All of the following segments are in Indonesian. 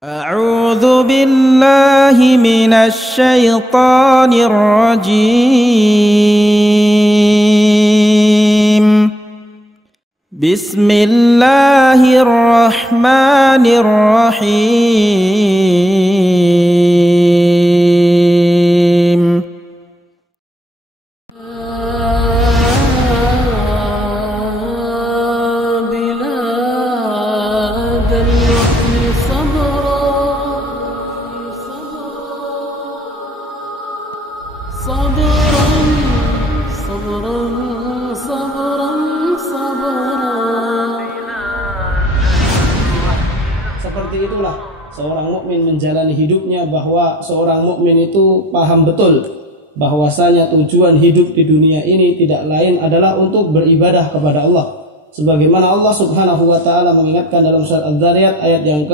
أعوذ بالله من الشيطان الرجيم. بسم الله الرحمن الرحيم. Seperti itulah seorang mukmin menjalani hidupnya, bahwa seorang mukmin itu paham betul bahwasanya tujuan hidup di dunia ini tidak lain adalah untuk beribadah kepada Allah. Sebagaimana Allah Subhanahu wa taala mengingatkan dalam surat Adz-Dzariyat ayat yang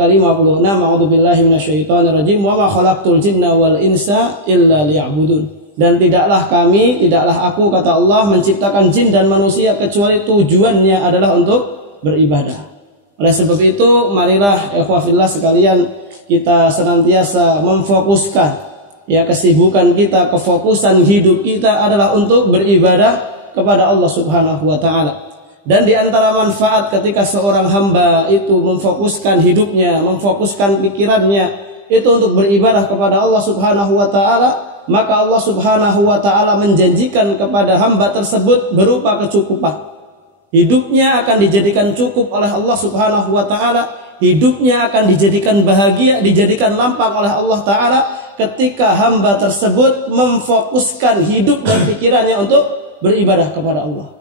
ke-56, A'udzubillahi minasyaitonir rajim, wa ma khalaqtul jinna wal insa illa liya'budun. Dan tidaklah aku, kata Allah, menciptakan jin dan manusia kecuali tujuannya adalah untuk beribadah. Oleh sebab itu, marilah ikhwafillah sekalian, kita senantiasa memfokuskan kesibukan kita, kefokusan hidup kita adalah untuk beribadah kepada Allah Subhanahu wa taala. Dan di antara manfaat ketika seorang hamba itu memfokuskan hidupnya, memfokuskan pikirannya itu untuk beribadah kepada Allah Subhanahu wa taala, maka Allah Subhanahu wa taala menjanjikan kepada hamba tersebut berupa kecukupan. Hidupnya akan dijadikan cukup oleh Allah Subhanahu wa taala, hidupnya akan dijadikan bahagia, dijadikan lapang oleh Allah taala ketika hamba tersebut memfokuskan hidup dan pikirannya untuk beribadah kepada Allah.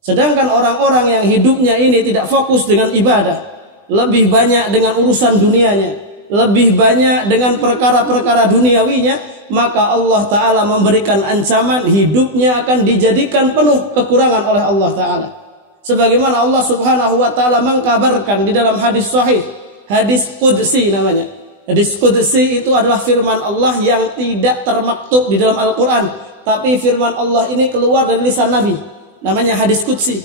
Sedangkan orang-orang yang hidupnya ini tidak fokus dengan ibadah, lebih banyak dengan urusan dunianya, lebih banyak dengan perkara-perkara duniawinya, maka Allah taala memberikan ancaman hidupnya akan dijadikan penuh kekurangan oleh Allah taala. Sebagaimana Allah Subhanahu wa taala mengkabarkan di dalam hadis sahih, hadis qudsi namanya. Hadis qudsi itu adalah firman Allah yang tidak termaktub di dalam Al-Qur'an, tapi firman Allah ini keluar dari lisan Nabi. Namanya hadis qudsi.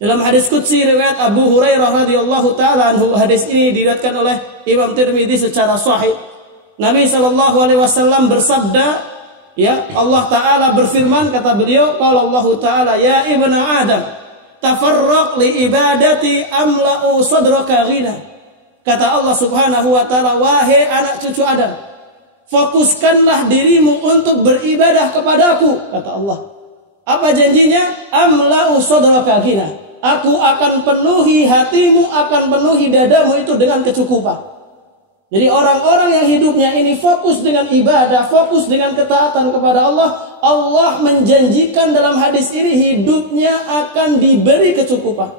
Dalam hadis qudsi riwayat Abu Hurairah radhiyallahu taala anhu, hadis ini diriwayatkan oleh Imam Tirmidzi secara sahih. Nabi sallallahu alaihi wasallam bersabda, Allah taala berfirman, kata beliau, qala Allah taala, ya ibnu Adam, tafarraq li ibadati amla'u sadraka ghina. Kata Allah Subhanahu wa taala, wahai anak cucu Adam, fokuskanlah dirimu untuk beribadah kepadaku, kata Allah. Apa janjinya? Amla'u sadraka ghina. Aku akan penuhi hatimu, akan penuhi dadamu itu dengan kecukupan. Jadi orang-orang yang hidupnya ini fokus dengan ibadah, fokus dengan ketaatan kepada Allah, Allah menjanjikan dalam hadis ini hidupnya akan diberi kecukupan.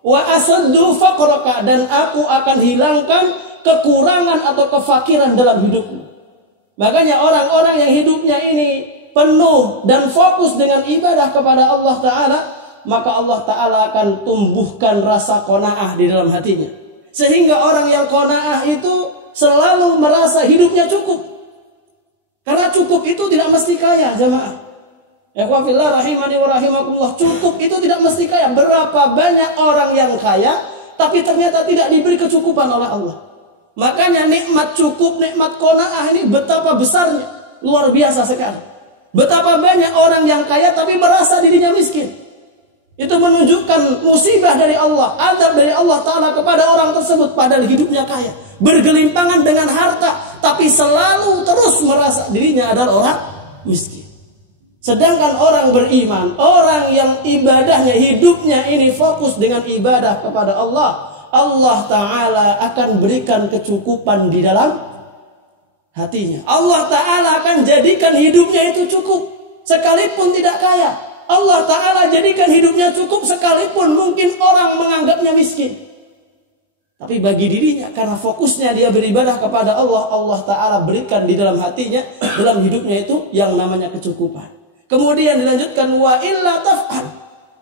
Wa asaddu faqraka, dan aku akan hilangkan kekurangan atau kefakiran dalam hidupmu. Makanya orang-orang yang hidupnya ini penuh dan fokus dengan ibadah kepada Allah Ta'ala, maka Allah Ta'ala akan tumbuhkan rasa qanaah di dalam hatinya. Sehingga orang yang qanaah itu selalu merasa hidupnya cukup. Karena cukup itu tidak mesti kaya, jamaah. Ikhwafillah rahimani wa rahimakumullah, cukup itu tidak mesti kaya. Berapa banyak orang yang kaya tapi ternyata tidak diberi kecukupan oleh Allah. Makanya nikmat cukup, nikmat qanaah ini betapa besarnya, luar biasa sekali. Betapa banyak orang yang kaya tapi merasa dirinya miskin. Itu menunjukkan musibah dari Allah, azab dari Allah Ta'ala kepada orang tersebut, padahal hidupnya kaya, bergelimpangan dengan harta, tapi selalu terus merasa dirinya adalah orang miskin. Sedangkan orang beriman, orang yang ibadahnya, hidupnya ini fokus dengan ibadah kepada Allah, Allah Ta'ala akan berikan kecukupan di dalam hatinya. Allah Ta'ala akan jadikan hidupnya itu cukup, sekalipun tidak kaya. Allah Ta'ala jadikan hidupnya cukup sekalipun mungkin orang menganggapnya miskin. Tapi bagi dirinya, karena fokusnya dia beribadah kepada Allah, Allah Ta'ala berikan di dalam hatinya, dalam hidupnya itu yang namanya kecukupan. Kemudian dilanjutkan, wa illa taf'al.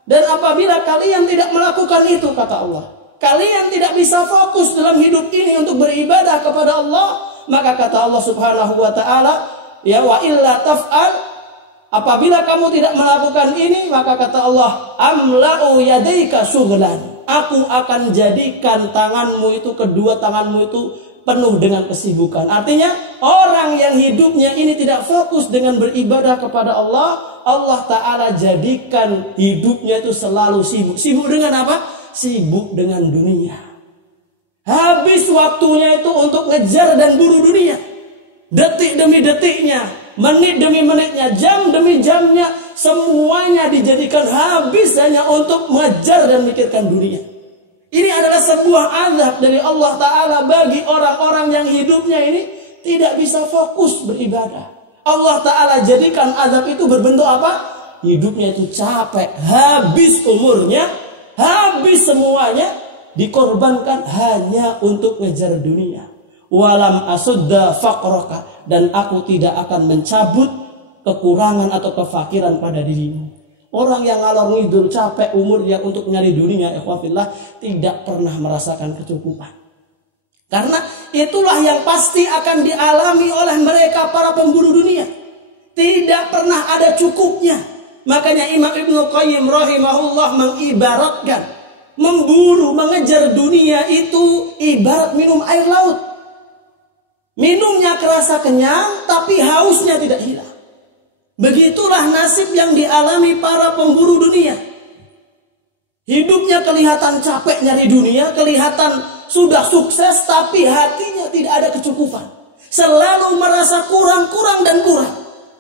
Dan apabila kalian tidak melakukan itu, kata Allah, kalian tidak bisa fokus dalam hidup ini untuk beribadah kepada Allah, maka kata Allah Subhanahu wa ta'ala, wa illa taf'al, apabila kamu tidak melakukan ini, maka kata Allah, amla'u yadaika syughlan. aku akan jadikan tanganmu itu, kedua tanganmu itu penuh dengan kesibukan. Artinya orang yang hidupnya ini tidak fokus dengan beribadah kepada Allah, Allah Ta'ala jadikan hidupnya itu selalu sibuk. Sibuk dengan apa? Sibuk dengan dunia. Habis waktunya itu untuk ngejar dan buru dunia. Detik demi detiknya, menit demi menitnya, jam demi jamnya, semuanya dijadikan habis hanya untuk mengejar dan memikirkan dunia. Ini adalah sebuah azab dari Allah Ta'ala bagi orang-orang yang hidupnya ini tidak bisa fokus beribadah. Allah Ta'ala jadikan azab itu berbentuk apa? Hidupnya itu capek, habis umurnya, habis semuanya, dikorbankan hanya untuk ngejar dunia. Walam asudda faqraka, dan aku tidak akan mencabut kekurangan atau kefakiran pada dirimu. Orang yang ngalor ngidul capek umurnya untuk nyari dunia, ikhwafillah, tidak pernah merasakan kecukupan. Karena itulah yang pasti akan dialami oleh mereka para pemburu dunia. Tidak pernah ada cukupnya. Makanya Imam Ibnu Qayyim rahimahullah mengibaratkan memburu, mengejar dunia itu ibarat minum air laut. Minumnya kerasa kenyang, tapi hausnya tidak hilang. Begitulah nasib yang dialami para pemburu dunia. Hidupnya kelihatan capek nyari dunia, kelihatan sudah sukses, tapi hatinya tidak ada kecukupan. Selalu merasa kurang dan kurang.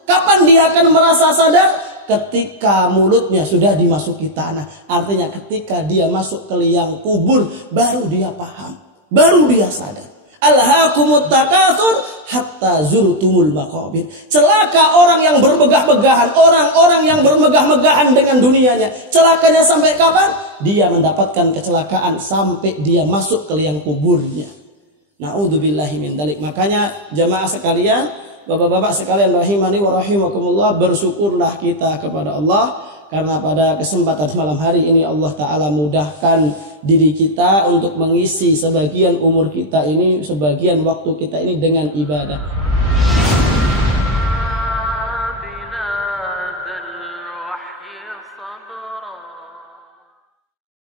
Kapan dia akan merasa sadar? Ketika mulutnya sudah dimasuki tanah. Artinya ketika dia masuk ke liang kubur, baru dia paham, baru dia sadar. Alhaakumut takatsur hatta zurtumul maqabir. Celaka orang yang bermegah-megahan, orang-orang yang bermegah-megahan dengan dunianya. Celakanya sampai kapan? Dia mendapatkan kecelakaan sampai dia masuk ke liang kuburnya. Na'udzubillahi min dzalik. Makanya jamaah sekalian, bapak-bapak sekalian rahimani wa rahimakumullah, bersyukurlah kita kepada Allah karena pada kesempatan malam hari ini Allah Ta'ala mudahkan diri kita untuk mengisi sebagian umur kita ini, sebagian waktu kita ini dengan ibadah.